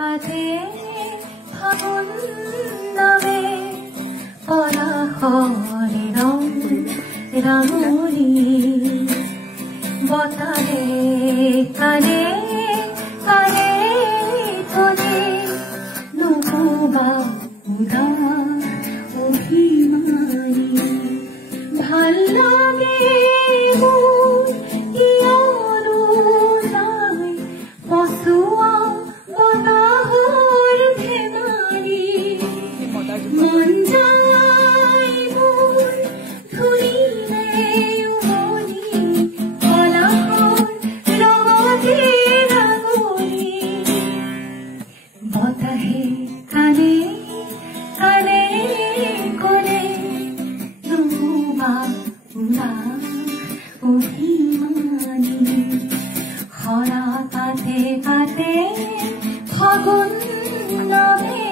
পাতে ফাগুন নামে পলাশৰে ৰং ৰাঙলী বতাহে কানে কানে থলে নুশুবা উদাস অভিমানী ভাল লাগে মোৰ কিয়নো নাই পচোৱা বতাহৰ ধেমালি মন যায় মোৰ ধুৰিলে উমলি পলাশৰ ৰঙতে ৰাঙলী বতাহে কানে কানে কৰে নুশুবা উদাস অভিমানী হৰা পাতে পাতে ফাগুন নামে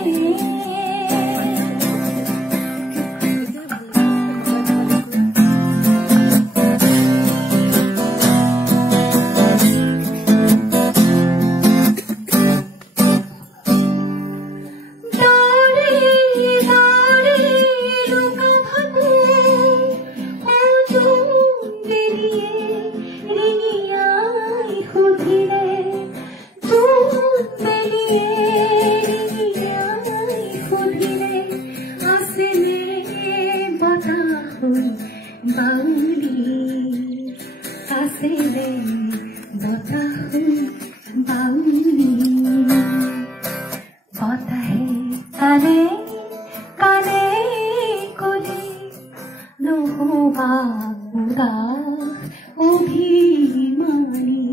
বাউলি আছেলে বতাহ বাউলি বতাহে কানে কানে কলে নুশুবা উদাস অভিমানী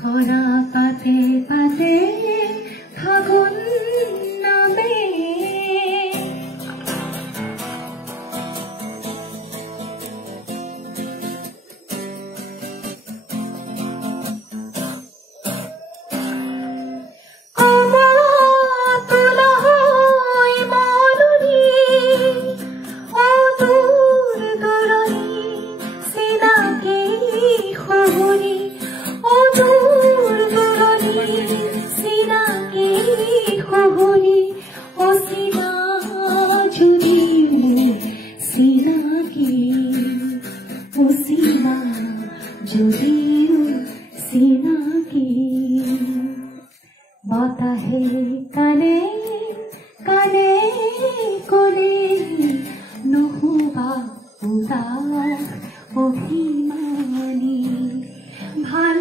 হৰা পাতে পাতে ফাগুন নামে যদিও চিনাকি বতাহে কানে কানে কলে নুশুবা উদাস অভিমানী ভাল